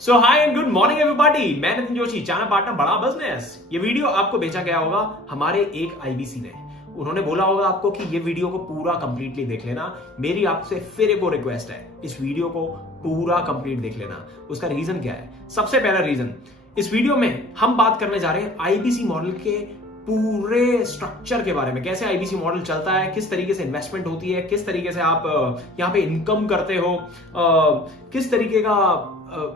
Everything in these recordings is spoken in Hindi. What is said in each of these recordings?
So high and good morning everybody, मैं नितिन जोशी, चाना पार्टनर बड़ा बिजनेस। ये वीडियो आपको भेजा गया होगा हमारे एक आईबीसी ने। उन्होंने बोला होगा आपको कि ये वीडियो को पूरा कंप्लीटली देख लेना। मेरी आपसे फिर एक और रिक्वेस्ट है, इस वीडियो को पूरा कंप्लीट देख लेना। उसका रीजन क्या है? सबसे पहला रीजन, इस वीडियो में हम बात करने जा रहे हैं आईबीसी मॉडल के पूरे स्ट्रक्चर के बारे में। कैसे आईबीसी मॉडल चलता है, किस तरीके से इन्वेस्टमेंट होती है, किस तरीके से आप यहाँ पे इनकम करते हो, किस तरीके का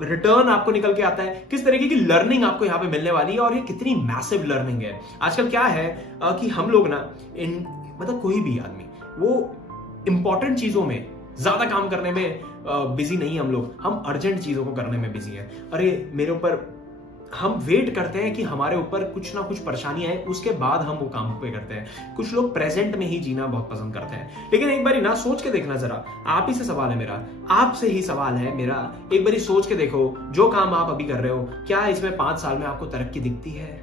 रिटर्न आपको निकल के आता है, किस तरीके की लर्निंग आपको यहाँ पे मिलने वाली है और ये कितनी मैसिव लर्निंग है। आजकल क्या है कि हम लोग ना मतलब कोई भी आदमी वो इंपॉर्टेंट चीजों में ज्यादा काम करने में बिजी नहीं है। हम अर्जेंट चीजों को करने में बिजी है। अरे मेरे ऊपर, हम वेट करते हैं कि हमारे ऊपर कुछ ना कुछ परेशानी आए, उसके बाद हम वो काम पे करते हैं। कुछ लोग प्रेजेंट में ही जीना बहुत पसंद करते हैं। लेकिन एक बारी ना सोच के देखना जरा, आप ही से सवाल है मेरा, आपसे ही सवाल है मेरा, एक बारी सोच के देखो, जो काम आप अभी कर रहे हो, क्या इसमें 5 साल में आपको तरक्की दिखती है,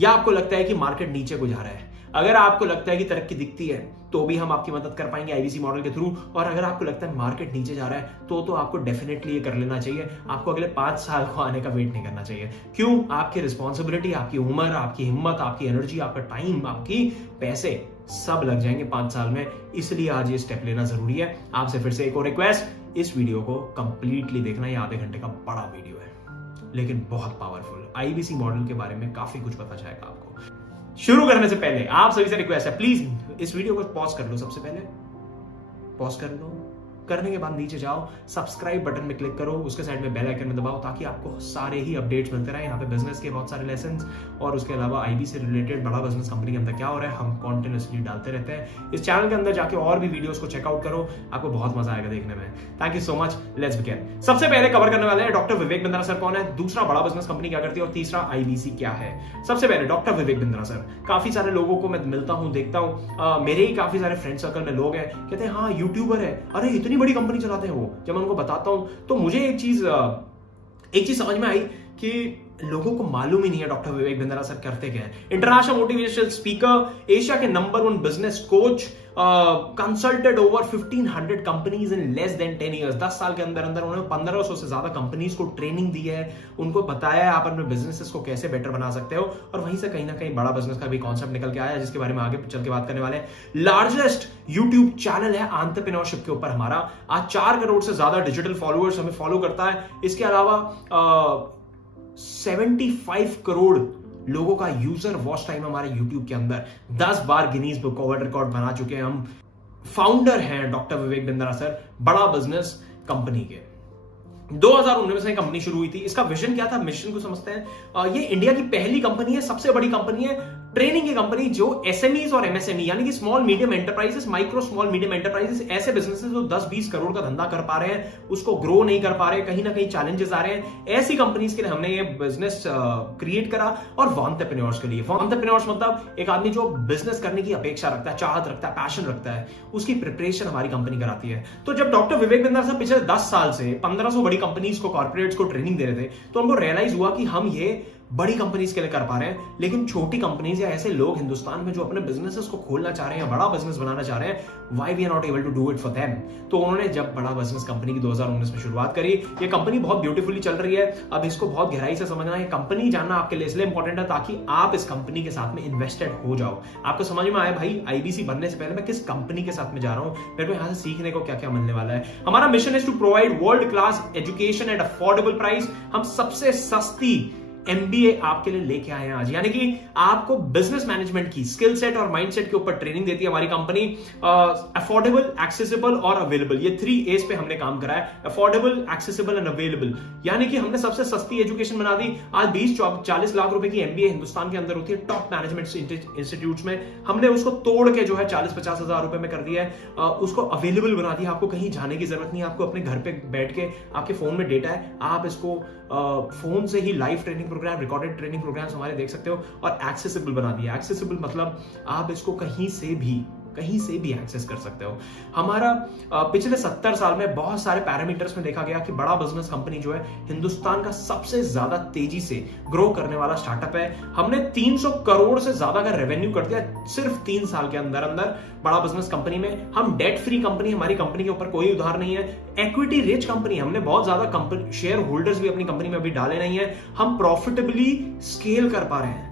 या आपको लगता है कि मार्केट नीचे को जा रहा है? अगर आपको लगता है कि तरक्की दिखती है तो भी हम आपकी मदद कर पाएंगे आईबीसी मॉडल के थ्रू। और अगर आपको लगता है मार्केट नीचे जा रहा है तो आपको डेफिनेटली ये कर लेना चाहिए। आपको अगले 5 साल को आने का वेट नहीं करना चाहिए। क्यों? आपकी रिस्पॉन्सिबिलिटी, आपकी उम्र, आपकी हिम्मत, आपकी एनर्जी, आपका टाइम, आपकी पैसे सब लग जाएंगे 5 साल में। इसलिए आज ये स्टेप लेना जरूरी है। आपसे फिर से एक और रिक्वेस्ट, इस वीडियो को कंप्लीटली देखना। ये आधे घंटे का बड़ा वीडियो है लेकिन बहुत पावरफुल। आईबीसी मॉडल के बारे में काफी कुछ पता चलेगा आपको। शुरू करने से पहले आप सभी से रिक्वेस्ट है, प्लीज इस वीडियो को पॉज कर लो। सबसे पहले पॉज कर लो। करने के बाद नीचे जाओ, सब्सक्राइब बटन में क्लिक करो, उसके साइड में बेल आइकन में दबाओ ताकि आपको सारे ही अपडेट्स मिलते रहे। यहाँ पे बिजनेस के बहुत सारे लेसन्स और उसके अलावा आईबी से रिलेटेड बड़ा बिजनेस कंपनी के अंदर क्या हो रहा है हम कॉन्टिन्यूसली डालते रहते हैं। इस चैनल के अंदर जाके और भी वीडियोस को चेकआउट करो, आपको बहुत मजा आएगा देखने में। Thank you so much. Let's begin. सबसे पहले कवर करने वाले हैं डॉक्टर विवेक बिंद्रा सर कौन है, दूसरा बड़ा बिजनेस कंपनी क्या करती है और तीसरा आईबीसी क्या है। सबसे पहले डॉक्टर विवेक बिंद्रा सर, काफी सारे लोगों को मैं मिलता हूँ, देखता हूँ, मेरे ही काफी सारे फ्रेंड सर्कल में लोग हैं, कहते हैं हाँ यूट्यूबर है, अरे इतनी बड़ी कंपनी चलाते हैं वो। जब मैं उनको बताता हूं तो मुझे एक चीज समझ में आई कि लोगों को मालूम ही नहीं है डॉक्टर विवेक बिंद्रा सर करते क्या है। इंटरनेशनल मोटिवेशनल स्पीकर, एशिया के number 1 business coach, consulted over 1500 companies in less than 10 years. 10 साल के अंदर अंदर उन्होंने 1500 से ज्यादा कंपनीज को ट्रेनिंग दी है, उनको बताया है आप अपने बिजनेसेस को कैसे बेटर बना सकते हो। और वहीं से कहीं ना कहीं बड़ा बिजनेस का भी कॉन्सेप्ट निकल के आया है जिसके बारे में आगे चल के बात करने वाले हैं। लार्जेस्ट यूट्यूब चैनल है एंटरप्रेन्योरशिप के ऊपर हमारा। आज 4 करोड़ से ज्यादा डिजिटल फॉलोअर्स हमें फॉलो करता है। इसके अलावा 75 करोड़ लोगों का यूजर वॉच टाइम हमारे YouTube के अंदर, 10 बार गिनीज बुक वर्ल्ड रिकॉर्ड बना चुके हैं हम। फाउंडर हैं डॉक्टर विवेक बिंद्रा सर बड़ा बिजनेस कंपनी के। 2019 में कंपनी शुरू हुई थी। इसका विजन क्या था, मिशन को समझते हैं। ये इंडिया की पहली कंपनी है, सबसे बड़ी कंपनी है, ट्रेनिंग की कंपनी जो एसएमईज और एमएसएमई यानी कि small medium enterprises, micro small medium enterprises, ऐसे बिजनेसेस जो 10-20 करोड़ का धंधा कर पा रहे हैं, उसको ग्रो नहीं कर पा रहे, कहीं ना कहीं चैलेंजेस आ रहे हैं, ऐसी कंपनीज के लिए हमने ये बिजनेस क्रिएट करा। और एंटरप्रेन्योर्स के लिए, एंटरप्रेन्योर्स मतलब एक आदमी जो बिजनेस करने की अपेक्षा रखता है, चाहत रखता है, पैशन रखता है, उसकी प्रिपरेशन हमारी कंपनी कराती है। तो जब डॉक्टर विवेक बिंद्रा साहब पिछले 10 साल से 1500 बड़ी कंपनीज को, कॉर्पोरेट्स को ट्रेनिंग दे रहे थे, तो उनको रियलाइज हुआ कि हम ये बड़ी कंपनीज के लिए कर पा रहे हैं, लेकिन छोटी कंपनीज या ऐसे लोग हिंदुस्तान में जो अपने बिजनेसेस को खोलना चाह रहे हैं, बड़ा बिजनेस बनाना चाह रहे हैं, why we are not able to do it for them. तो उन्होंने जब बड़ा बिजनेस कंपनी की 2019 में शुरुआत करी, ये कंपनी बहुत ब्यूटीफुली चल रही है। अब इसको बहुत गहराई से समझना है, कंपनी जानना आपके लिए इसलिए इंपॉर्टेंट है ताकि आप इस कंपनी के साथ में इन्वेस्टेड हो जाओ। आपको समझ में आया भाई आईबीसी बनने से पहले मैं किस कंपनी के साथ में जा रहा हूं, मेरे को यहां से सीखने को क्या क्या मिलने वाला है। हमारा mission is to provide world class education at affordable price. हम सबसे सस्ती एमबीए आपके लिए लेके आए हैं आज, यानी कि आपको बिजनेस मैनेजमेंट की स्किल सेट और माइंडसेट के ऊपर ट्रेनिंग देती है हमारी कंपनी। अफोर्डेबल, एक्सेसिबल और अवेलेबल, ये 3 A's पे हमने काम करा है। अफोर्डेबल, एक्सेसिबल एंड अवेलेबल, यानी कि हमने सबसे सस्ती एजुकेशन बना दी। आज 20-40 लाख रुपए की एमबीए हिंदुस्तान के अंदर होती है टॉप मैनेजमेंट इंस्टीट्यूट्स में, हमने उसको तोड़ के जो है 40-50 हजार रुपए में कर दिया है। उसको अवेलेबल बना दिया, आपको कहीं जाने की जरूरत नहीं है, आपको अपने घर पे बैठ के आपके फोन में डेटा है, आप इसको फोन से ही live training program, recorded training programs हमारे देख सकते हो। और एक्सेसिबल बना दिया। एक्सेसिबल मतलब आप इसको कहीं से भी कहीं से भी एक्सेस कर सकते हो। हमारा पिछले 70 साल में बहुत सारे पैरामीटर्स में देखा गया कि बड़ा बिजनेस कंपनी जो है हिंदुस्तान का सबसे ज्यादा तेजी से ग्रो करने वाला स्टार्टअप है। हमने 300 करोड़ से ज्यादा का रेवेन्यू कर दिया सिर्फ 3 साल के अंदर अंदर बड़ा बिजनेस कंपनी में। हम डेट फ्री कंपनी, हमारी कंपनी के ऊपर कोई उधार नहीं है। इक्विटी रिच कंपनी, हमने बहुत ज्यादा शेयर होल्डर्स भी अपनी कंपनी में अभी डाले नहीं है। हम प्रॉफिटेबली स्केल कर पा रहे हैं।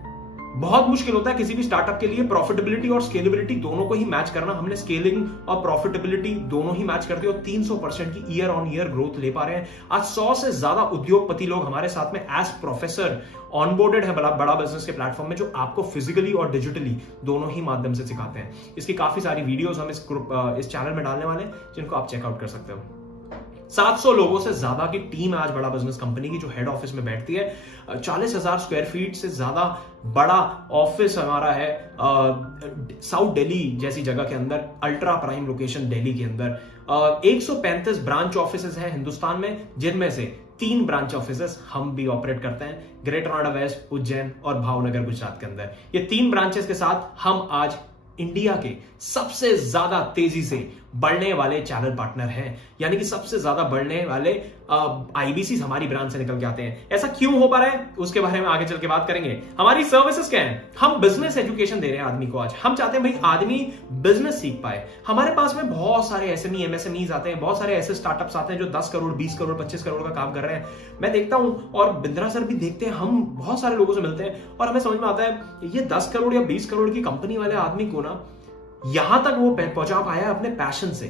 बहुत मुश्किल होता है किसी भी स्टार्टअप के लिए प्रॉफिटेबिलिटी और स्केलेबिलिटी दोनों को ही मैच करना। हमने स्केलिंग और प्रॉफिटेबिलिटी दोनों ही मैच करते हो। 300% की ईयर ऑन ईयर ग्रोथ ले पा रहे हैं। आज 100 से ज्यादा उद्योगपति लोग हमारे साथ में एज प्रोफेसर ऑनबोर्डेड है बड़ा बिजनेस के प्लेटफॉर्म में, जो आपको फिजिकली और डिजिटली दोनों ही माध्यम से सिखाते हैं। इसकी काफी सारी वीडियोस हम इस चैनल में डालने वाले हैं, जिनको आप चेकआउट कर सकते हो। 700 लोगों से ज्यादा की टीम है आज बड़ा बिजनेस कंपनी की, जो हेड ऑफिस में बैठती है। 40,000 स्क्वायर फीट से ज्यादा बड़ा ऑफिस हमारा है साउथ दिल्ली जैसी जगह के अंदर, अल्ट्रा प्राइम लोकेशन दिल्ली के अंदर। 135 ब्रांच ऑफिसेस हैं हिंदुस्तान में, जिनमें से 3 ब्रांच ऑफिसेस हम भी ऑपरेट करते हैं, ग्रेटर नोएडा वेस्ट, उज्जैन और भावनगर गुजरात के अंदर। ये 3 ब्रांचेस के साथ हम आज इंडिया के सबसे ज्यादा तेजी से बढ़ने वाले चैनल पार्टनर हैं। यानी कि सबसे ज्यादा बढ़ने वाले आईबीसी हमारी ब्रांच से निकल के आते हैं। ऐसा क्यों हो पा रहा है उसके बारे में आगे चल के बात करेंगे। हमारी सर्विसेज क्या है? हम बिजनेस एजुकेशन दे रहे हैं आदमी को। आज हम चाहते हैं भाई आदमी बिजनेस सीख पाए। हमारे पास में बहुत सारे एसएमई एमएसएमईज आते हैं, बहुत सारे ऐसे स्टार्टअप्स आते हैं जो 10 करोड़ 20 करोड़ 25 करोड़ का काम कर रहे हैं। मैं देखता हूं और बिंद्रा सर भी देखते हैं, हम बहुत सारे लोगों से मिलते हैं और हमें समझ में आता है ये 10 करोड़ या 20 करोड़ की कंपनी वाले आदमी को ना यहां तक वो पहुंचा पाया अपने पैशन से।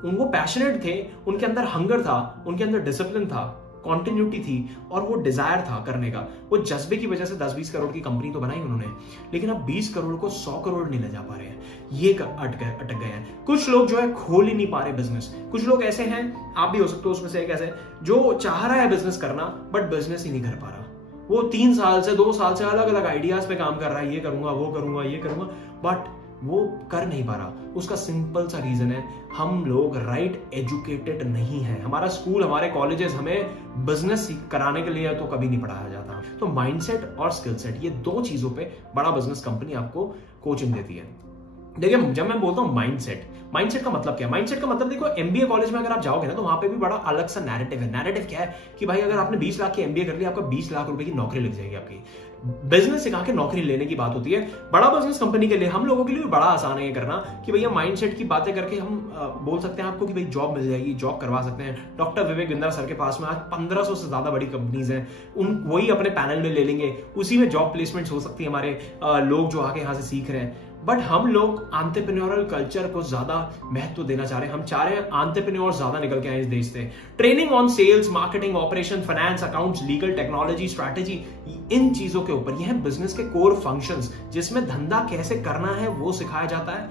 उनको पैशनेट थे, उनके अंदर हंगर था, उनके अंदर डिसिप्लिन था, कॉन्टिन्यूटी थी और वो डिजायर था करने का। वो जज्बे की वजह से 10-20 करोड़ की कंपनी तो बनाई उन्होंने, लेकिन अब 20 करोड़ को 100 करोड़ नहीं ले जा पा रहे हैं। ये अटक गए हैं। कुछ लोग जो है खोल ही नहीं पा रहे बिजनेस। कुछ लोग ऐसे हैं, आप भी हो सकते हो उसमें से एक ऐसे, जो चाह रहा है बिजनेस करना बट बिजनेस ही नहीं कर पा रहा। वो 3 साल से 2 साल से अलग अलग आइडियाज पे काम कर रहा है, ये करूंगा वो करूंगा ये करूंगा, बट वो कर नहीं पा रहा। उसका सिंपल सा रीजन है, हम लोग राइट एजुकेटेड नहीं है। हमारा स्कूल, हमारे कॉलेजेस हमें बिजनेस कराने के लिए तो कभी नहीं पढ़ाया जाता। तो माइंडसेट और स्किल सेट, ये 2 चीजों पे बड़ा बिजनेस कंपनी आपको कोचिंग देती है। देखिए, जब मैं बोलता हूं माइंडसेट का मतलब क्या है? माइंडसेट का मतलब देखो, एमबीए कॉलेज में अगर आप जाओगे ना तो वहां पे भी बड़ा अलग सा नैरेटिव है। नैरेटिव क्या है कि भाई अगर आपने 20 लाख की एमबीए कर ली, आपका 20 लाख रुपए की नौकरी लग जाएगी। आपकी बिजनेस सिखा के नौकरी लेने की बात होती है। बड़ा बिजनेस कंपनी के लिए, हम लोगों के लिए भी बड़ा आसान है ये करना कि भैया माइंडसेट की बातें करके हम बोल सकते हैं आपको कि भाई जॉब मिल जाएगी, जॉब करवा सकते हैं। डॉक्टर विवेक बिंद्रा सर के पास में आज 1500 से ज्यादा बड़ी कंपनीज हैं, वही अपने पैनल में ले लेंगे, उसी में जॉब प्लेसमेंट हो सकती है हमारे लोग जो आके यहाँ से सीख रहे हैं। बट हम लोग एंटरप्रेन्योरल कल्चर को ज्यादा महत्व देना चाह रहे हैं। हम चाह रहे हैं एंटरप्रेन्योर ज्यादा निकल के आए इस देश से। Training on sales, marketing, operation, finance, accounts, legal, technology, strategy, इन चीजों के ऊपर, ये है बिजनेस के कोर फंक्शंस, जिसमें धंधा कैसे करना है वो सिखाया जाता है।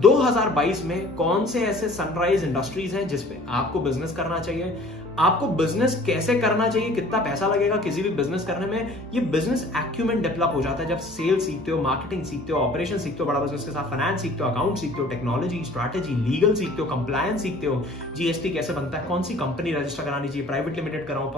2022 में कौन से ऐसे सनराइज इंडस्ट्रीज हैं जिसपे आपको बिजनेस करना चाहिए, आपको बिजनेस कैसे करना चाहिए, कितना पैसा लगेगा किसी भी बिजनेस करने में। ये बिजनेस एक्यूमेंट डेवलप हो जाता है जब सेल्स सीखते हो, मार्केटिंग सीखते हो, ऑपरेशन सीखते हो, बड़ा बिजनेस के साथ फाइनेंस सीखते हो, अकाउंट सीखते हो, टेक्नोलॉजी, स्ट्रैटेजी, लीगल सीखते हो, कंप्लायंस सीखते हो, जीएसटी कैसे बनता है, कौन सी कंपनी रजिस्टर करानी चाहिए, प्राइवेट लिमिटेड कराऊं,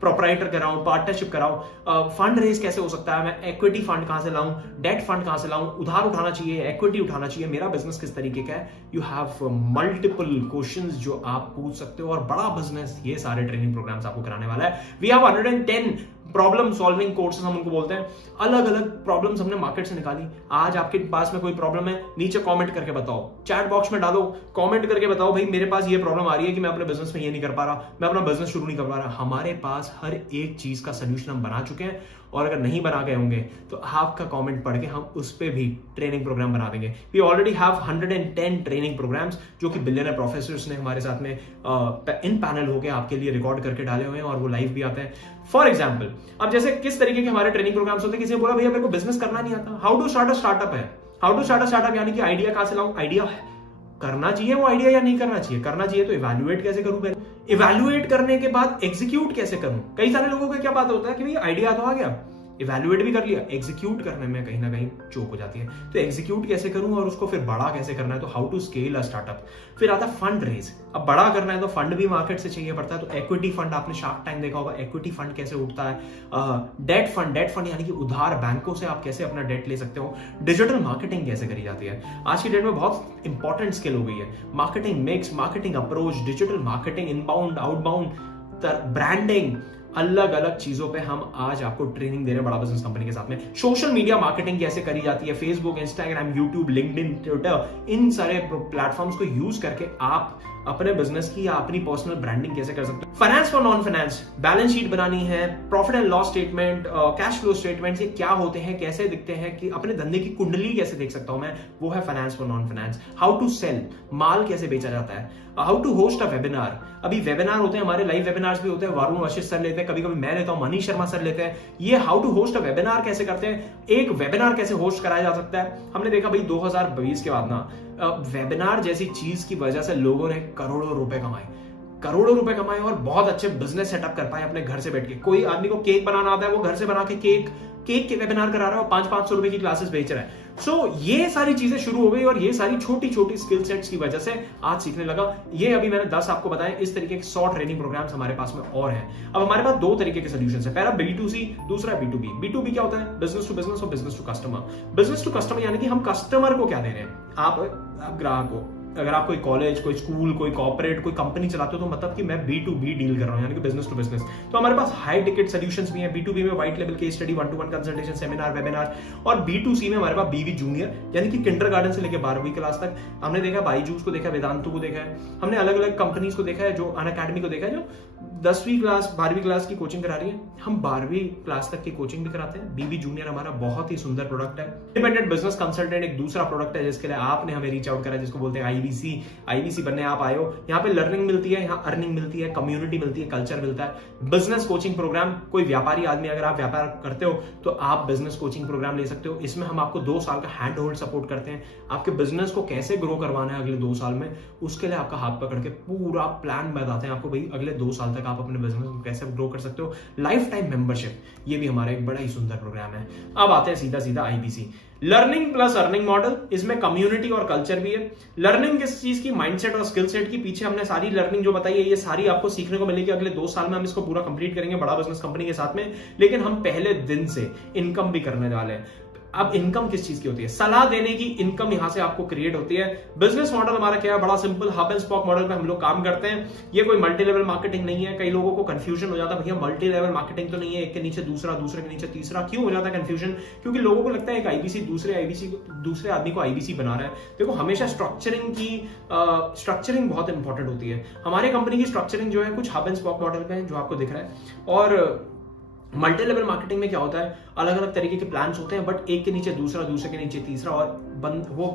प्रोप्राइटर कराऊं, पार्टनरशिप कराऊं, फंड रेज कैसे हो सकता है, मैं इक्विटी फंड कहां से लाऊं, डेट फंड कहां से लाऊं, उधार उठाना चाहिए, इक्विटी उठाना चाहिए, मेरा बिजनेस किस तरीके का है। यू हैव मल्टीपल क्वेश्चंस जो आप पूछ सकते हो और बड़ा बिजनेस ये सारे ट्रेनिंग प्रोग्राम्स आपको कराने वाला है। We have 110 problem solving courses, हम उनको बोलते हैं। अलग अलग प्रॉब्लम्स हमने मार्केट से निकाली। आज आपके पास में कोई प्रॉब्लम है, नीचे कमेंट करके बताओ, चैट बॉक्स में डालो, कमेंट करके बताओ भाई मेरे पास ये प्रॉब्लम आ रही है कि मैं अपने बिजनेस में ये नहीं कर पा रहा, मैं अपना बिजनेस शुरू नहीं कर पा रहा। हमारे पास हर एक चीज का सोल्यूशन हम बना चुके हैं, और अगर नहीं बना गए होंगे तो आपका कमेंट पढ़ के हम उस पर भी ट्रेनिंग प्रोग्राम बना देंगे। We already have 110 training programs जो कि बिलियनर प्रोफेसर्स ने हमारे साथ में इन पैनल होकर आपके लिए रिकॉर्ड करके डाले हुए हैं, और वो लाइव भी आते हैं। फॉर एग्जाम्पल, अब जैसे किस तरीके के हमारे ट्रेनिंग प्रोग्राम्स होते हैं, किसी ने बोला भैया मेरे को बिजनेस करना नहीं आता, how to start a startup है। How to start a startup यानी कि आइडिया कहां से लाऊं, आइडिया करना चाहिए वो आइडिया या नहीं करना चाहिए, करना चाहिए तो इवैल्यूएट कैसे करूं, पहले इवैल्यूएट करने के बाद एग्जीक्यूट कैसे करूं। कई सारे लोगों का क्या बात होता है कि भाई आइडिया तो आ गया, इवैल्यूएट भी कर लिया, एग्जीक्यूट करने में कहीं ना कहीं चूक हो जाती है। तो एग्जीक्यूट कैसे करूं और उसको फिर बड़ा कैसे करना है, तो how to scale a startup. फिर आता है फंड रेज। अब बड़ा करना है तो फंड भी मार्केट से चाहिए पड़ता है। तो इक्विटी फंड, आपने शार्क टैंक देखा होगा, इक्विटी फंड कैसे उठता है। डेट फंड यानी कि उधार, बैंकों से आप कैसे अपना डेट ले सकते हो। डिजिटल मार्केटिंग कैसे करी जाती है, आज की डेट में बहुत इंपॉर्टेंट स्किल हो गई है। Marketing mix, marketing approach, digital marketing, inbound outbound, branding, अलग अलग चीजों पे हम आज आपको ट्रेनिंग दे रहे हैं बड़ा बिजनेस कंपनी के साथ में। सोशल मीडिया मार्केटिंग कैसे करी जाती है, Facebook, Instagram, YouTube, LinkedIn, Twitter, इन सारे प्लेटफॉर्म्स को यूज करके आप अपने बिजनेस की या अपनी पर्सनल ब्रांडिंग कैसे कर सकते हो। Finance for non finance, balance sheet बनानी है, profit and loss statement, cash flow statement, ये क्या होते हैं, कैसे दिखते हैं, कि अपने धंधे की कुंडली कैसे देख सकता हूं मैं, वो है finance for non finance. How to sell, माल कैसे बेचा जाता है। How to host a webinar, अभी वेबिनार होते हैं हमारे, लाइव वेबिनार्स भी होते हैं, वरुण वशिष्ठ सर लेते हैं, कभी कभी मैं लेता हूं, मनीष शर्मा सर लेते हैं। ये how to host a webinar कैसे करते हैं, एक वेबिनार कैसे होस्ट कराया जा सकता है। हमने देखा भाई 2020 के बाद ना वेबिनार जैसी चीज की वजह से लोगों ने करोड़ों रुपए कमाए और बहुत अच्छे बिजनेस सेटअप कर पाए अपने घर से बैठ के। कोई आदमी को केक बनाना आता है, वो घर से बना के केक के वेबिनार करा रहा है और 500-500 रुपए की क्लासेस बेच रहा है। सो ये सारी चीजें शुरू हो गई और ये सारी छोटी छोटी स्किल सेट्स की वजह से आज सीखने लगा। ये अभी मैंने 10 आपको बताया, इस तरीके के 100 ट्रेनिंग प्रोग्राम्स हमारे पास में और हैं। अब हमारे पास 2 तरीके के सोल्यूशन है, पहला B2C, दूसरा B2B। B2B क्या होता है, बिजनेस टू बिजनेस और business to customer. Business to customer यानी कि हम कस्टमर को क्या दे रहे हैं, आप ग्राहक को। अगर आप कोई कॉलेज, कोई स्कूल, कोई कॉर्पोरेट, कोई कंपनी चलाते हो तो मतलब कि मैं B2B डील कर रहा हूं, यानी कि बिजनेस टू बिजनेस। तो हमारे पास हाई टिकट सॉल्यूशंस भी हैं। B2B में white level case study, 1-to-1 consultation, seminar, webinar. और B2C में हमारे पास BV जूनियर, यानी कि किंडरगार्टन से लेकर 12वीं क्लास तक। हमने देखा बाईजूस को देखा, वेदांतु को देखा है, हमने अलग अलग कंपनीज को देखा है, जो अनअकैडमी को देखा है, जो 10वीं क्लास 12वीं क्लास की कोचिंग करा रही है। हम 12वीं क्लास तक की कोचिंग भी कराते हैं। BV जूनियर हमारा बहुत ही सुंदर प्रोडक्ट है। इंडिपेंडेंट बिजनेस कंसल्टेंट एक दूसरा प्रोडक्ट है जिसके लिए आपने हमें रीच आउट करा, जिसको बोलते हैं IBC बनने आप आए हो। यहाँ पे लर्निंग मिलती है, यहाँ अर्निंग मिलती है, कम्युनिटी मिलती है, कल्चर मिलता है। बिजनेस कोचिंग प्रोग्राम, कोई व्यापारी आदमी अगर आप व्यापार करते हो तो आप बिजनेस कोचिंग प्रोग्राम ले सकते हो। इसमें हम आपको 2 साल का हैंड होल्ड सपोर्ट करते हैं। आपके बिजनेस को कैसे ग्रो करवाना है अगले 2 साल में, उसके लिए आपका हाथ पकड़ के पूरा प्लान बताते हैं आपको, भाई अगले 2 साल तक आप अपने बिजनेस को कैसे ग्रो कर सकते हो। लाइफ टाइम मेंबरशिप, ये भी हमारा एक बड़ा ही सुंदर प्रोग्राम है। अब आते हैं सीधा सीधा IBC, learning plus earning model. इसमें कम्युनिटी और कल्चर भी है। लर्निंग किस चीज की, माइंडसेट और स्किल सेट की। पीछे हमने सारी लर्निंग जो बताई है, ये सारी आपको सीखने को मिलेगी। अगले 2 साल में हम इसको पूरा कंप्लीट करेंगे बड़ा बिजनेस कंपनी के साथ में। लेकिन हम पहले दिन से इनकम भी करने वाले हैं। अब इनकम किस चीज की होती है, सलाह देने की इनकम यहां से आपको क्रिएट होती है। बिजनेस मॉडल हमारा क्या है, बड़ा simple, hub and spoke model पे हम लोग काम करते हैं। ये कोई मल्टी लेवल मार्केटिंग नहीं है। कई लोगों को कंफ्यूजन हो जाता है, भैया मल्टी लेवल मार्केटिंग तो नहीं है, एक के नीचे दूसरा, दूसरे के नीचे तीसरा, क्यों हो जाता है कंफ्यूजन? क्योंकि लोगों को लगता है एक IBC दूसरे आदमी को IBC बना रहा है। देखो हमेशा स्ट्रक्चरिंग बहुत इंपॉर्टेंट होती है। हमारी कंपनी की स्ट्रक्चरिंग जो है कुछ हब एंड स्पॉक मॉडल पे है, जो आपको दिख रहा है। और मल्टी लेवल मार्केटिंग में क्या होता है, अलग अलग तरीके के प्लान्स होते हैं, बट एक के नीचे दूसरा, दूसरे के नीचे तीसरा, और वो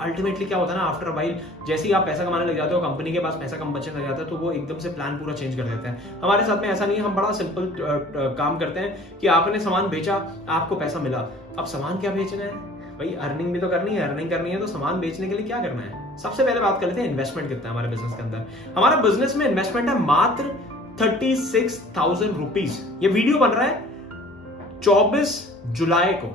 अल्टीमेटली क्या होता है ना, आफ्टर वाइल जैसे ही आप पैसा कमाने लग जाते हो, कंपनी के पास पैसा कम बचने लग जाता है, तो वो एकदम से प्लान पूरा चेंज कर देते हैं। हमारे साथ में ऐसा नहीं है। हम बड़ा सिंपल काम करते हैं कि आपने सामान बेचा, आपको पैसा मिला। अब सामान क्या बेचना है भाई, अर्निंग भी तो करनी है। अर्निंग करनी है तो सामान बेचने के लिए क्या करना है, सबसे पहले बात कर लेते हैं इन्वेस्टमेंट कितना है हमारे बिजनेस के अंदर। हमारा बिजनेस में इन्वेस्टमेंट है मात्र 36,000 रुपीज। ये वीडियो बन रहा है 24 जुलाई को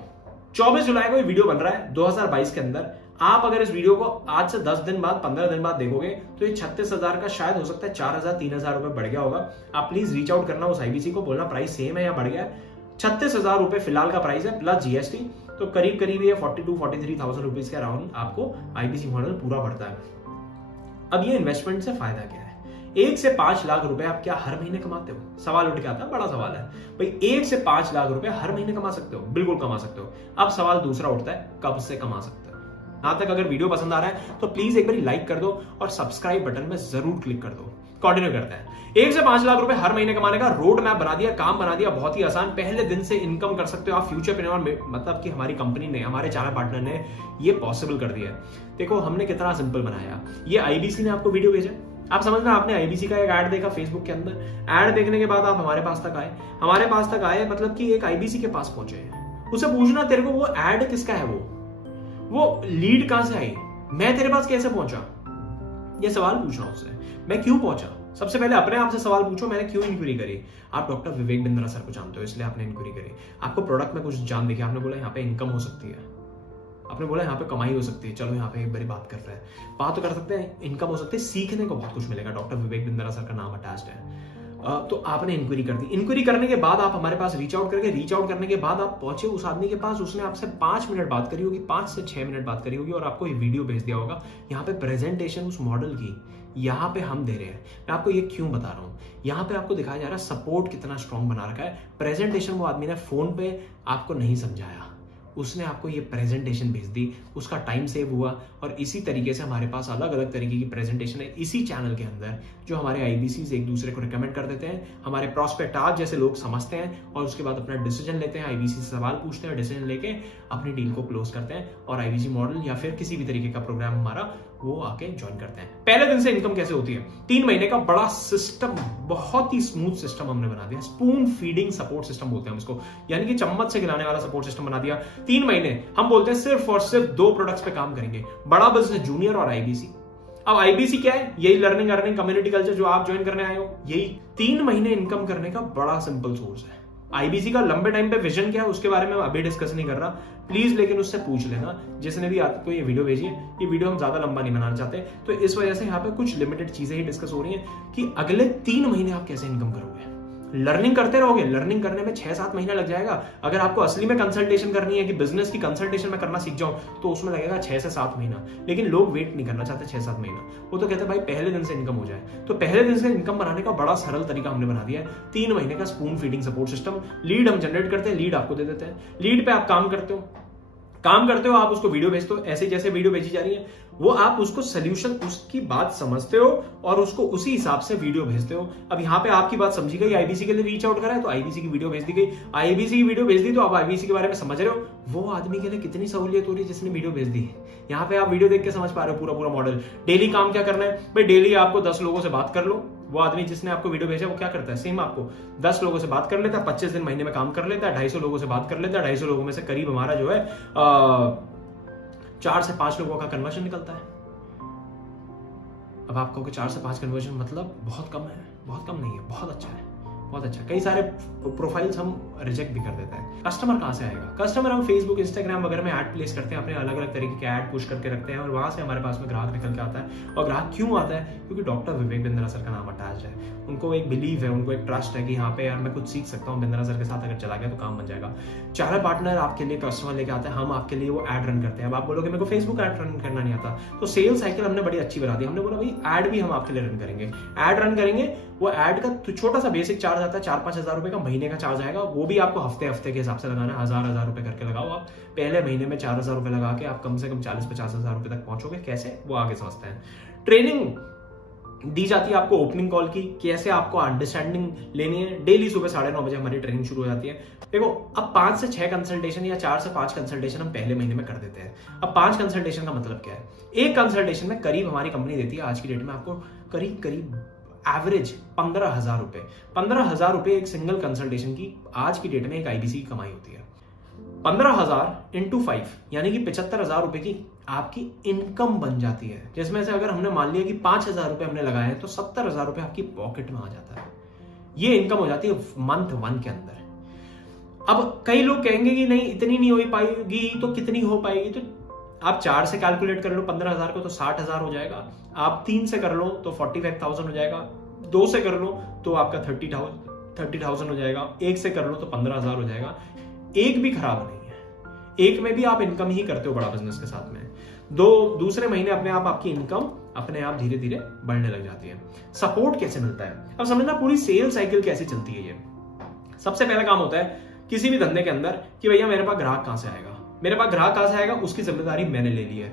ये वीडियो बन रहा है 2022 के अंदर। आप अगर इस वीडियो को आज से 10 दिन बाद, 15 दिन बाद देखोगे तो ये 36,000 का शायद हो सकता है 4,000 3,000 रुपए बढ़ गया होगा। आप प्लीज रीच आउट करना उस IBC को, बोलना प्राइस सेम है या बढ़ गया है। 36,000 रुपए फिलहाल का प्राइस है प्लस GST, तो करीब ये 42-43,000 रुपीज के अराउंड आपको IBC मॉडल पूरा पड़ता है। अब ये इन्वेस्टमेंट से फायदा क्या है, 1 से 5 लाख रुपए आप क्या हर महीने कमाते हो? सवाल उठ के आता है, बड़ा सवाल है भाई। 1 से 5 लाख रुपए हर महीने कमा सकते हो? बिल्कुल कमा सकते हो। अब सवाल दूसरा उठता है, कब से कमा सकते हो? यहां तक अगर वीडियो पसंद आ रहा है तो प्लीज एक बार लाइक कर दो और सब्सक्राइब बटन में जरूर क्लिक कर दो। कंटिन्यू करते हैं। 1 से 5 लाख रुपए हर महीने कमाने का रोड मैप बना दिया, काम बना दिया, बहुत ही आसान। पहले दिन से इनकम कर सकते हो आप। फ्यूचरप्रेन्योर मतलब कि हमारी कंपनी ने, हमारे चैनल पार्टनर ने ये पॉसिबल कर दिया है। देखो हमने कितना सिंपल बनाया। ये IBC ने आपको वीडियो भेजा, आप समझना, आपने IBC का एक ऐड देखा फेसबुक के अंदर। ऐड देखने के बाद आप हमारे पास तक आए मतलब कि एक IBC के पास पहुंचे। उसे पूछना तेरे को वो ऐड किसका है, वो लीड कहां से आई, मैं तेरे पास कैसे पहुंचा, ये सवाल पूछना उससे। मैं क्यों पहुंचा, सबसे पहले अपने आप से सवाल पूछो, मैंने क्यों इंक्वायरी करी? आप डॉक्टर विवेक बिंद्रा सर को जानते हो, इसलिए आपने इंक्वायरी करी। आपको प्रोडक्ट में कुछ जान देखी, आपने बोला यहाँ पे इनकम हो सकती है, आपने बोला यहाँ पे कमाई हो सकती है, चलो यहाँ पे एक बारी बात कर रहे हैं, बात तो कर सकते हैं, इनकम हो सकती है, सीखने को बहुत कुछ मिलेगा, डॉक्टर विवेक बिंद्रा सर का नाम अटैच्ड है। तो आपने इंक्वायरी कर दी। इंक्वायरी करने के बाद आप हमारे पास रीच आउट करके, रीच आउट करने के बाद आप पहुंचे उस आदमी के पास, उसने आपसे 5 मिनट बात करी होगी, 5 से 6 मिनट बात करी होगी और आपको ये वीडियो भेज दिया होगा। यहाँ पे प्रेजेंटेशन उस मॉडल की यहाँ पे हम दे रहे हैं। मैं आपको ये क्यों बता रहा हूँ, यहाँ पे आपको दिखाया जा रहा है सपोर्ट कितना स्ट्रॉन्ग बना रखा है। प्रेजेंटेशन वो आदमी ने फोन पे आपको नहीं समझाया, उसने आपको ये प्रेजेंटेशन भेज दी, उसका टाइम सेव हुआ। और इसी तरीके से हमारे पास अलग अलग तरीके की प्रेजेंटेशन है इसी चैनल के अंदर, जो हमारे आईबीसी एक दूसरे को रिकमेंड कर देते हैं। हमारे प्रॉस्पेक्ट आज जैसे लोग समझते हैं और उसके बाद अपना डिसीजन लेते हैं, आईबीसी से सवाल पूछते हैं, डिसीजन लेके अपनी डील को क्लोज करते हैं और आईबीसी मॉडल या फिर किसी भी तरीके का प्रोग्राम हमारा वो आके ज्वाइन करते हैं। पहले दिन से इनकम कैसे होती है? 3 महीने का बड़ा सिस्टम, बहुत ही स्मूथ सिस्टम हमने बना दिया। स्पून फीडिंग सपोर्ट सिस्टम बोलते हैं हम इसको, यानी कि चम्मच से खिलाने वाला सपोर्ट सिस्टम बना दिया। 3 महीने हम बोलते हैं सिर्फ और सिर्फ 2 प्रोडक्ट्स पे काम करेंगे, बड़ा बिजनेस जूनियर और आईबीसी। अब आईबीसी क्या है? यही लर्निंग अर्निंग कम्युनिटी कल्चर जो आप ज्वाइन करने आए हो, यही 3 महीने इनकम करने का बड़ा सिंपल सोर्स है। आईबीसी का लंबे टाइम पे विजन क्या है उसके बारे में मैं अभी डिस्कस नहीं कर रहा, प्लीज लेकिन उससे पूछ लेना जिसने भी आपको ये वीडियो भेजी है। ये वीडियो हम ज्यादा लंबा नहीं बनाना चाहते, तो इस वजह से यहाँ पे कुछ लिमिटेड चीजें ही डिस्कस हो रही हैं कि अगले 3 महीने आप कैसे इनकम करोगे। लर्निंग करते रहोगे, लर्निंग करने में 6-7 महीना लग जाएगा। अगर आपको असली में कंसल्टेशन करनी है कि बिजनेस की कंसल्टेशन में करना सीख जाऊं, तो उसमें लगेगा 6 से 7 महीना। लेकिन लोग वेट नहीं करना चाहते 6-7 महीना, वो तो कहते हैं भाई पहले दिन से इनकम हो जाए। तो पहले दिन से इनकम बनाने का बड़ा सरल तरीका हमने बना दिया है, 3 महीने का spoon feeding support system. Lead हम जनरेट करते हैं, लीड आपको दे देते हैं, लीड पे आप काम करते हो, आप उसको वीडियो भेजते हो, ऐसे जैसे वीडियो भेजी जा रही है वो आप उसको सोल्यूशन, उसकी बात समझते हो और उसको उसी हिसाब से वीडियो भेजते हो। अब यहाँ पे आपकी बात समझी गई, आईबीसी के लिए रीच आउट करा है तो आईबीसी की वीडियो भेज दी गई, आईबीसी की वीडियो भेज दी तो आप आईबीसी के बारे में समझ रहे हो। वो आदमी के लिए कितनी सहूलियत हो रही है जिसने वीडियो भेज दी है। यहाँ पे आप वीडियो देख के समझ पा रहे हो पूरा मॉडल। डेली काम क्या करना है भाई? डेली आपको 10 लोगों से बात कर लो। वो आदमी जिसने आपको वीडियो भेजा वो क्या करता है? सेम आपको 10 लोगों से बात कर लेता है, 25 दिन महीने में काम कर लेता है, 250 लोगों से बात कर लेता है। 250 लोगों में से करीब हमारा जो है 4 से 5 लोगों का कन्वर्जन निकलता है। अब आप कहोगे 4 से 5 कन्वर्जन मतलब बहुत कम है? बहुत कम नहीं है, बहुत अच्छा है, बहुत अच्छा। कई सारे प्रोफाइल्स हम रिजेक्ट भी कर देते हैं। कस्टमर कहां से आएगा? कस्टमर हम फेसबुक, इंस्टाग्राम वगैरह में ऐड प्लेस करते हैं, अपने अलग अलग तरीके के ऐड पुश करके रखते हैं और वहां से हमारे पास में ग्राहक निकल के आता है। और ग्राहक क्यों आता है? क्योंकि डॉक्टर विवेक बिंद्रा सर का नाम अटैच है। उनको एक बिलीव है, उनको एक ट्रस्ट है कि यहाँ पे यार मैं कुछ सीख सकता हूँ, बिंद्रा सर के साथ अगर चला गया तो काम बन जाएगा। चैनल पार्टनर आपके लिए कस्टमर लेके आता है, हम आपके लिए वो ऐड रन करते हैं। अब आप बोलोगे मेरे को फेसबुक ऐड रन करना नहीं आता, तो सेल साइकिल हमने बड़ी अच्छी बना दी। हमने बोला भाई ऐड भी हम आपके लिए रन करेंगे, ऐड रन करेंगे। वो ऐड का छोटा सा बेसिक चार्ज आता है, 4-5 हजार रुपए का महीने का चार्ज आएगा। वो भी आपको हफ्ते के हिसाब से लगाना है, 1000 रुपए करके लगाओ। आप पहले महीने में 4000 रुपए लगा के आप कम से कम 40-50 हजार रुपए तक पहुंचोगे। कैसे? वो आगे समझते हैं। ट्रेनिंग दी जाती है आपको ओपनिंग कॉल की, कैसे आपको अंडरस्टैंडिंग लेनी है। डेली सुबह 9:30 बजे हमारी ट्रेनिंग शुरू हो जाती है। देखो अब 5 से 6 कंसल्टेशन या 4 से 5 कंसल्टेशन हम पहले महीने में कर देते हैं। अब 5 कंसल्टेशन का मतलब क्या है? एक कंसल्टेशन में करीब हमारी कंपनी देती है आज की डेट में आपको करीब एवरेज 15,000 रुपए। 15,000 रुपए एक सिंगल कंसल्टेशन की आज की डेट में एक आईबीसी की कमाई होती है। 15,000 इंटू 5 यानी कि 75,000 रुपए की आपकी इनकम बन जाती है, जिसमें से अगर हमने मान लिया कि 5,000 रुपए हमने लगाए हैं तो 70,000 रुपए आपकी पॉकेट में आ जाता है। ये इनकम हो जाती है मंथ 1 के अंदर। अब कई लोग कहेंगे कि नहीं इतनी नहीं हो पाएगी, तो कितनी हो पाएगी? तो आप 4 से कैलकुलेट कर लो 15,000 को तो 60,000 हो जाएगा। आप 3 से कर लो तो 45,000 हो जाएगा। 2 से कर लो तो आपका 30,000 हो जाएगा। 1 से कर लो तो 15,000 हो जाएगा। एक भी खराब नहीं है, एक में भी आप इनकम ही करते हो बड़ा बिजनेस के साथ में। दूसरे महीने अपने आप आपकी इनकम अपने आप धीरे धीरे बढ़ने लग जाती है। सपोर्ट कैसे मिलता है? अब समझना पूरी सेल साइकिल कैसे चलती है। ये सबसे पहला काम होता है किसी भी धंधे के अंदर कि भैया मेरे पास ग्राहक कहां से आएगा, मेरे पास ग्राहक कहां से आएगा, उसकी जिम्मेदारी मैंने ले ली है,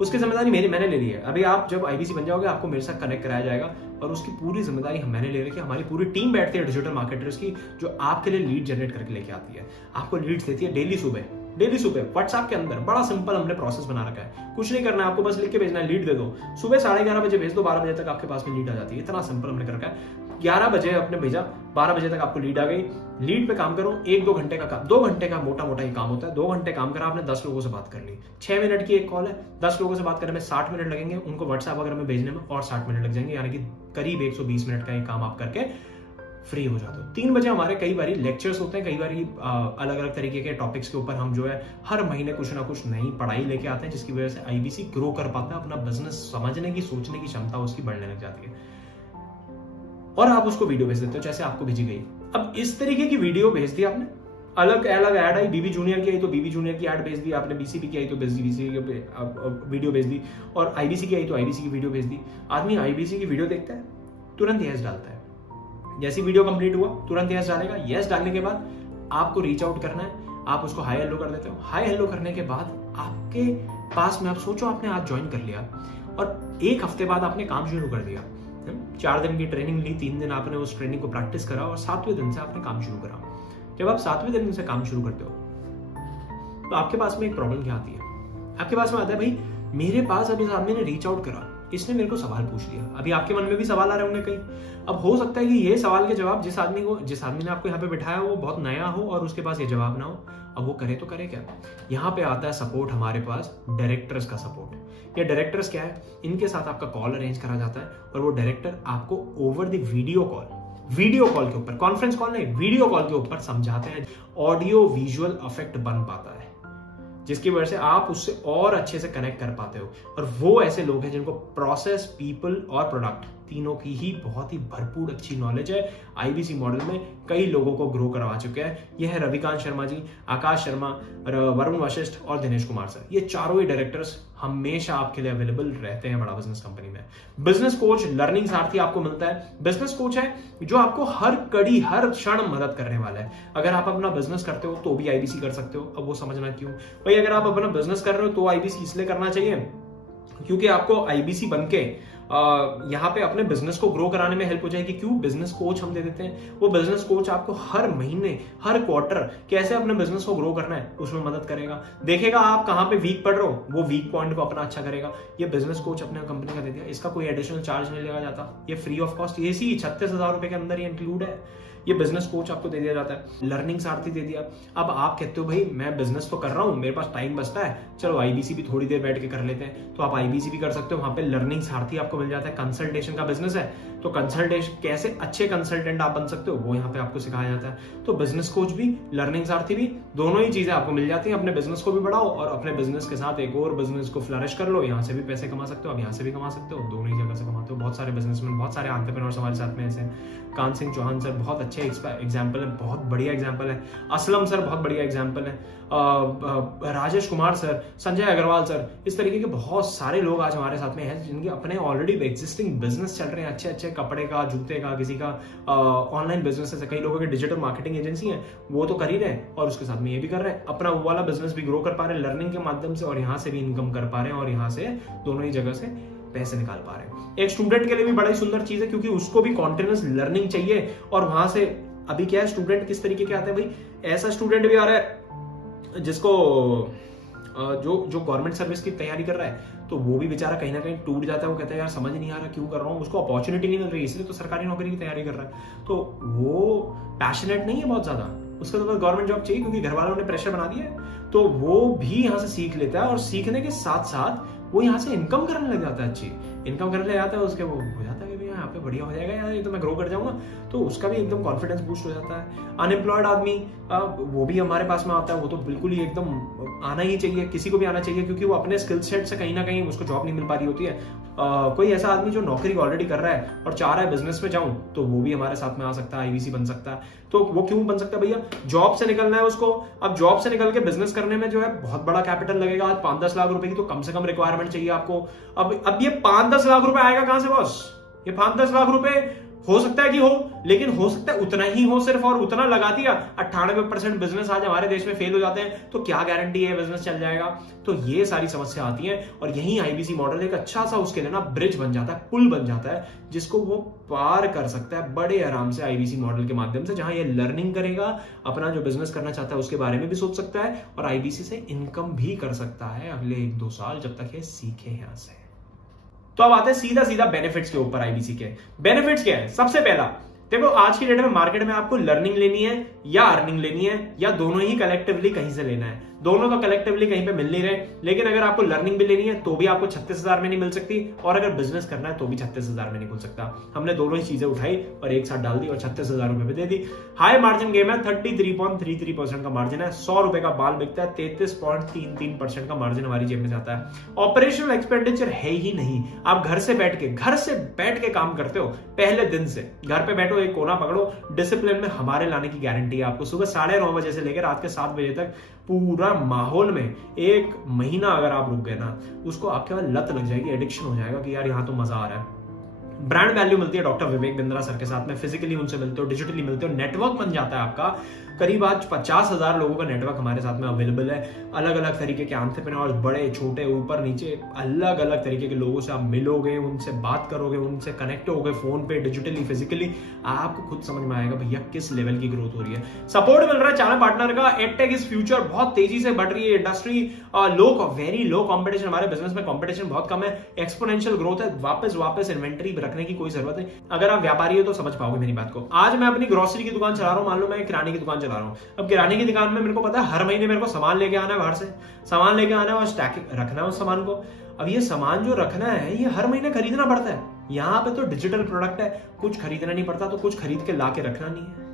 उसकी जिम्मेदारी मैंने ले ली है। अभी आप जब आईबीसी बन जाओगे आपको मेरे साथ कनेक्ट कराया जाएगा और उसकी पूरी जिम्मेदारी मैंने ले रखी है। हमारी पूरी टीम बैठती है डिजिटल मार्केटर्स की, जो आपके लिए लीड जनरेट करके लेके आती है। आपको लीड्स देती है डेली सुबह व्हाट्सएप के अंदर। बड़ा सिंपल हमने प्रोसेस बना रखा है, कुछ नहीं करना है आपको, बस लिख के भेजना है, लीड दे दो। सुबह 11:30 बजे भेज दो, 12 बजे तक आपके पास में लीड आ जाती है। इतना सिंपल हमने कर रखा है। 11 बजे अपने भेजा, 12 बजे तक आपको लीड आ गई, लीड पे काम करो, 1-2 घंटे का काम, 2 घंटे का मोटा मोटा ही काम होता है, 2 घंटे काम करा आपने, 10 लोगों से बात कर ली, 6 मिनट की एक कॉल है, 10 लोगों से बात करने में 60 मिनट लगेंगे, उनको व्हाट्सएप वगैरह में भेजने में और 60 मिनट लग जाएंगे, यानी कि करीब 120 मिनट का ये काम आप करके फ्री हो जाते हो। 3 बजे हमारे कई बारी लेक्चर्स होते हैं, कई बारी अलग अलग तरीके के टॉपिक्स के ऊपर हम जो है हर महीने कुछ ना कुछ नई पढ़ाई लेके आते हैं, जिसकी वजह से आईबीसी ग्रो कर पाता है, अपना बिजनेस समझने की, सोचने की क्षमता उसकी बढ़ने लग जाती है, और आप उसको वीडियो भेज देते हो जैसे आपको भेजी गई। अब इस तरीके की वीडियो भेज दी आपने, अलग अलग ऐड आई, बीबी जूनियर की आई तो बीबी जूनियर की ऐड भेज दी आपने, बीसीबी की आई तो बीसीबी की वीडियो भेज दी, और आईबीसी की आई तो आईबीसी की वीडियो भेज दी। आदमी आईबीसी की वीडियो देखता है, तुरंत यस डालता है, जैसी वीडियो कंप्लीट हुआ तुरंत यस डालेगा। यस डालने के बाद आपको रीच आउट करना है, आप उसको हाई हेलो कर देते हो। हाई हेलो करने के बाद आपके पास में, आप सोचो आपने आज ज्वाइन कर लिया और 1 हफ्ते बाद आपने काम शुरू कर दिया, 4 दिन की ट्रेनिंग ली, 3 दिन आपने उस ट्रेनिंग को प्रैक्टिस करा और 7वें दिन से आपने काम शुरू करा। जब आप 7वें दिन से काम शुरू करते हो तो आपके पास में एक प्रॉब्लम क्या आती है, आपके पास में आता है भाई मेरे पास अभी इस आदमी ने रीच आउट करा, इसने मेरे को सवाल पूछ लिया। अभी आपके मन में भी सवाल आ रहे होंगे कई। अब हो सकता है कि ये सवाल के जवाब जिस आदमी ने आपको यहाँ पे बिठाया वो बहुत नया हो और उसके पास ये जवाब ना हो। अब वो करे तो करे क्या? यहाँ पे आता है सपोर्ट, हमारे पास डायरेक्टर्स का सपोर्ट। ये डायरेक्टर्स क्या है, इनके साथ आपका कॉल अरेंज करा जाता है और वो डायरेक्टर आपको ओवर द वीडियो कॉल के ऊपर, कॉन्फ्रेंस कॉल नहीं, वीडियो कॉल के ऊपर समझाते हैं। ऑडियो विजुअल इफेक्ट बन पाता है जिसकी वजह से आप उससे और अच्छे से कनेक्ट कर पाते हो। और वो ऐसे लोग हैं जिनको प्रोसेस, पीपल और प्रोडक्ट तीनों की ही बहुत ही भरपूर अच्छी नॉलेज है। आईबीसी मॉडल में कई लोगों को ग्रो करवा चुके हैं। ये है रविकांत शर्मा जी, आकाश शर्मा, वरुण वशिष्ठ और दिनेश कुमार सर। ये चारों ही डायरेक्टर्स हमेशा आपके लिए अवेलेबल रहते हैं बड़ा बिजनेस कंपनी में। बिजनेस कोच, लर्निंग सारथी आपको मिलता है। बिजनेस कोच है जो आपको हर कड़ी, हर क्षण मदद करने वाला है। अगर आप अपना बिजनेस करते हो तो भी आईबीसी कर सकते हो। अब वो समझना क्यों भाई, अगर आप अपना बिजनेस कर रहे हो तो आईबीसी इसलिए करना चाहिए क्योंकि आपको आईबीसी बनके यहाँ पे अपने बिजनेस को ग्रो कराने में हेल्प हो जाएगी। क्यों? बिजनेस कोच हम दे देते हैं। वो बिजनेस कोच आपको हर महीने, हर क्वार्टर कैसे अपने बिजनेस को ग्रो करना है उसमें मदद करेगा। देखेगा आप कहाँ पे वीक पड़ रहे हो, वो वीक पॉइंट को अपना अच्छा करेगा। ये बिजनेस कोच अपने कंपनी का दे दिया, इसका कोई एडिशनल चार्ज नहीं लिया जाता, ये फ्री ऑफ कॉस्ट, ये 36,000 रुपए के अंदर ये इंक्लूड है। ये बिजनेस कोच आपको दे दिया जाता है। लर्निंग सारथी दे दिया। अब आप कहते हो भाई मैं बिजनेस तो कर रहा हूं, मेरे पास टाइम बचता है, चलो आईबीसी भी थोड़ी देर बैठ के कर लेते हैं, तो आप आईबीसी भी कर सकते हो। वहां पे लर्निंग सारथी आपको मिल जाता है। कंसल्टेशन का बिजनेस है तो कंसल्टेशन, कैसे अच्छे कंसल्टेंट आप बन सकते हो वो यहाँ पे आपको सिखाया जाता है। तो बिजनेस कोच भी, लर्निंग सारथी भी, दोनों ही चीजें आपको मिल जाती हैं। अपने बिजनेस को भी बढ़ाओ और अपने बिजनेस के साथ एक और बिजनेस को फ्लरिश कर लो। यहाँ से भी पैसे कमा सकते हो, आप यहाँ से भी कमा सकते हो, दोनों ही जगह से कमाते हो। बहुत सारे बिजनेसमैन, बहुत सारे एंटरप्रेन्योर्स हमारे साथ में ऐसे। कान सिंह चौहान सर बहुत अच्छे एग्जाम्पल है, बहुत बढ़िया एग्जाम्पल है। असलम सर बहुत बढ़िया एग्जाम्पल है। राजेश कुमार सर, संजय अग्रवाल सर, इस तरीके के बहुत सारे लोग आज हमारे साथ में हैं जिनके अपने ऑलरेडी एग्जिस्टिंग बिजनेस चल रहे हैं, अच्छे अच्छे कपड़े का, जूते का, किसी का ऑनलाइन बिजनेस है। कई लोगों के डिजिटल मार्केटिंग एजेंसी है, वो तो कर ही रहे हैं और उसके साथ में ये भी कर रहे हैं। अपना वो वाला बिजनेस भी ग्रो कर पा रहे हैं लर्निंग के माध्यम से, और यहाँ से भी इनकम कर पा रहे हैं और यहाँ से दोनों ही जगह से पैसे निकाल पा रहे हैं। एक स्टूडेंट के लिए भी बड़ा ही सुंदर चीज है क्योंकि उसको भी कॉन्टिन्यूस लर्निंग चाहिए। और वहां से अभी क्या है, स्टूडेंट किस तरीके के आते हैं भाई, ऐसा स्टूडेंट भी आ रहा है जिसको जो गवर्नमेंट सर्विस की तैयारी कर रहा है तो वो भी बेचारा कहीं ना कहीं टूट जाता है। वो कहता है यार समझ नहीं आ रहा क्यों कर रहा हूँ, उसको अपॉर्चुनिटी नहीं मिल रही इसलिए तो सरकारी नौकरी की तैयारी कर रहा है। तो वो पैशनेट नहीं है बहुत ज्यादा, उसको तो बस गवर्नमेंट जॉब चाहिए क्योंकि घर वालों ने प्रेशर बना दिया है। तो वो भी यहाँ से सीख लेता है और सीखने के साथ साथ वो यहाँ से इनकम करने लग जाता है, अच्छी इनकम करने लग जाता है। उसके वो हो जाता है कि यहाँ पे बढ़िया हो जाएगा यार, ये तो मैं ग्रो कर जाऊंगा, तो उसका भी एकदम कॉन्फिडेंस बूस्ट हो जाता है। अनएम्प्लॉयड आदमी वो भी हमारे पास में आता है, वो तो बिल्कुल ही एकदम आना ही चाहिए, किसी को भी आना चाहिए क्योंकि वो अपने स्किल सेट से कहीं ना कहीं उसको जॉब नहीं मिल पा रही होती है। कोई ऐसा आदमी जो नौकरी ऑलरेडी कर रहा है और चाह रहा है बिजनेस में जाऊं तो वो भी हमारे साथ में आ सकता है, आईबीसी बन सकता है। तो वो क्यों बन सकता है भैया, जॉब से निकलना है उसको। अब जॉब से निकल के बिजनेस करने में जो है बहुत बड़ा कैपिटल लगेगा, आज 5-10 लाख रुपए की तो कम से कम रिक्वायरमेंट चाहिए आपको। अब ये 5-10 लाख रुपए आएगा कहां से बॉस? ये 5-10 लाख रुपए हो सकता है कि हो, लेकिन हो सकता है उतना ही हो सिर्फ, और उतना लगा दिया। 98% बिजनेस आज हमारे देश में फेल हो जाते हैं, तो क्या गारंटी है बिजनेस चल जाएगा? तो ये सारी समस्या आती है और यही आईबीसी मॉडल एक अच्छा सा उसके लिए ना ब्रिज बन जाता है, पुल बन जाता है, जिसको वो पार कर सकता है बड़े आराम से आईबीसी मॉडल के माध्यम से, जहां ये लर्निंग करेगा, अपना जो बिजनेस करना चाहता है उसके बारे में भी सोच सकता है और आईबीसी से इनकम भी कर सकता है अगले 1-2 साल जब तक ये सीखे यहां से। तो अब आते हैं सीधा बेनिफिट्स के ऊपर। आईबीसी के बेनिफिट्स क्या है? सबसे पहला, देखो आज की डेट में मार्केट में आपको लर्निंग लेनी है या अर्निंग लेनी है या दोनों ही कलेक्टिवली कहीं से लेना है। दोनों तो कलेक्टिवली कहीं पे मिल नहीं रहे, लेकिन अगर आपको लर्निंग भी लेनी है तो भी आपको 36,000 में नहीं मिल सकती, और अगर बिजनेस करना है तो भी 36,000 में नहीं खुल सकता। हमने दोनों ही चीजें उठाई और एक साथ डाल दी और 36,000 रुपए में दे दी। हाई मार्जिन गेम है, 33.33% का मार्जिन है, 100 रुपए का बाल बिकता है, 33.33% का मार्जिन हमारी जेब में जाता है। ऑपरेशनल एक्सपेंडिचर है ही नहीं, आप घर से बैठ के काम करते हो। पहले दिन से घर पे बैठो, एक कोना पकड़ो, डिसिप्लिन में हमारे लाने की गारंटी है आपको। सुबह 9:30 बजे से लेकर रात के 7 बजे तक पूरा माहौल में 1 महीना अगर आप रुक गए ना, उसको आपके बाद लत लग जाएगी, एडिक्शन हो जाएगा कि यार यहां तो मजा आ रहा है। ब्रांड वैल्यू मिलती है डॉक्टर विवेक बिंद्रा सर के साथ में, फिजिकली उनसे मिलते हो, डिजिटली मिलते हो, नेटवर्क बन जाता है आपका। करीब आज 50,000 लोगों का नेटवर्क हमारे साथ में अवेलेबल है। अलग अलग तरीके के एंटरप्रेन्योर्स, बड़े छोटे ऊपर नीचे अलग अलग तरीके के लोगों से आप मिलोगे, उनसे बात करोगे, उनसे कनेक्ट होगे फोन पे, डिजिटली, फिजिकली। आपको खुद समझ में आएगा भैया किस लेवल की ग्रोथ हो रही है। सपोर्ट मिल रहा है चैनल पार्टनर का। एडटेक इज फ्यूचर, बहुत तेजी से बढ़ रही है इंडस्ट्री, वेरी लो कॉम्पिटिशन। हमारे बिजनेस में कॉम्पिटिशन बहुत कम है, एक्सपोनेंशियल ग्रोथ है। वापस इन्वेंट्री रखने की कोई जरूरत नहीं। अगर आप व्यापारी हो तो समझ पाओगे मेरी बात को। आज मैं अपनी ग्रोसरी की दुकान चला रहा हूं, मान लो मैं किराने की दुकान चला रहा हूं। अब किराने की दुकान में मेरे को पता है हर महीने मेरे को सामान लेके आना है, बाहर से सामान लेके आना है और स्टैक रखना है उस सामान को। अब ये सामान जो रखना है ये हर महीने खरीदना पड़ता है। यहां पे तो डिजिटल प्रोडक्ट है, कुछ खरीदना नहीं पड़ता, तो कुछ खरीद के लाके रखना नहीं है।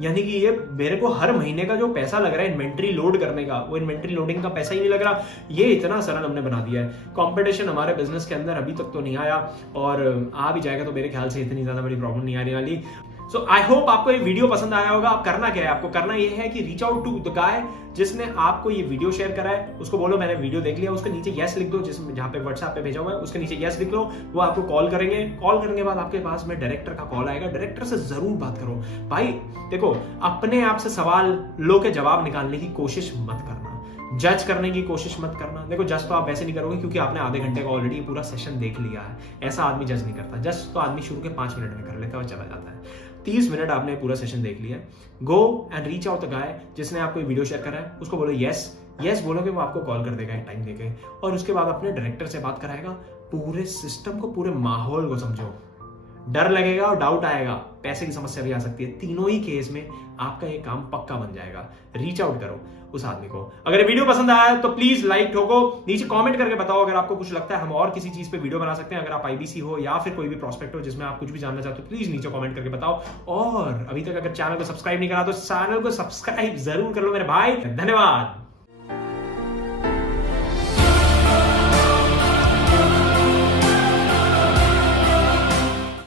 यानी कि ये मेरे को हर महीने का जो पैसा लग रहा है इन्वेंट्री लोड करने का, वो इन्वेंट्री लोडिंग का पैसा ही नहीं लग रहा। ये इतना सरल हमने बना दिया है। कंपटीशन हमारे बिजनेस के अंदर अभी तक तो नहीं आया, और आ भी जाएगा तो मेरे ख्याल से इतनी ज्यादा बड़ी प्रॉब्लम नहीं आने वाली। सो आई होप आपको ये वीडियो पसंद आया होगा। आप करना क्या है, आपको करना ये है कि reach out to the guy जिसने आपको ये वीडियो शेयर करा है, उसको बोलो मैंने वीडियो देख लिया, उसके नीचे यस लिख दो, जिसमें जहां पे व्हाट्सएप पे भेजा हुआ है उसके नीचे यस लिख लो। वो आपको कॉल करेंगे, कॉल करने के बाद आपके पास में डायरेक्टर का कॉल आएगा। डायरेक्टर से जरूर बात करो भाई। देखो, अपने आप से सवाल लो के जवाब निकालने की कोशिश मत करना, जज करने की कोशिश मत करना। देखो, जज तो आप वैसे नहीं करोगे क्योंकि आपने आधे घंटे का ऑलरेडी पूरा सेशन देख लिया है। ऐसा आदमी जज नहीं करता। जज तो आदमी शुरू के 5 मिनट में कर लेता है और चला जाता है। 30 मिनट आपने पूरा सेशन देख लिया। Go and reach out the guy जिसने आपको वीडियो शेयर करा है, उसको बोलो यस बोलोगे, वो आपको कॉल कर देगा एक टाइम देके, और उसके बाद अपने डायरेक्टर से बात कराएगा। पूरे सिस्टम को, पूरे माहौल को समझो। डर लगेगा और डाउट आएगा, पैसे की समस्या भी आ सकती है। तीनों ही केस में आपका ये काम पक्का बन जाएगा। रीच आउट करो उस आदमी को। अगर वीडियो पसंद आया है तो प्लीज लाइक ठोको, नीचे कमेंट करके बताओ अगर आपको कुछ लगता है हम और किसी चीज पे वीडियो बना सकते हैं। अगर आप आईबीसी हो या फिर कोई भी प्रोस्पेक्ट हो जिसमें आप कुछ भी जानना चाहते हो, प्लीज नीचे कमेंट करके बताओ। और अभी तक अगर चैनल को सब्सक्राइब नहीं करा तो चैनल को सब्सक्राइब जरूर कर लो मेरे भाई। धन्यवाद।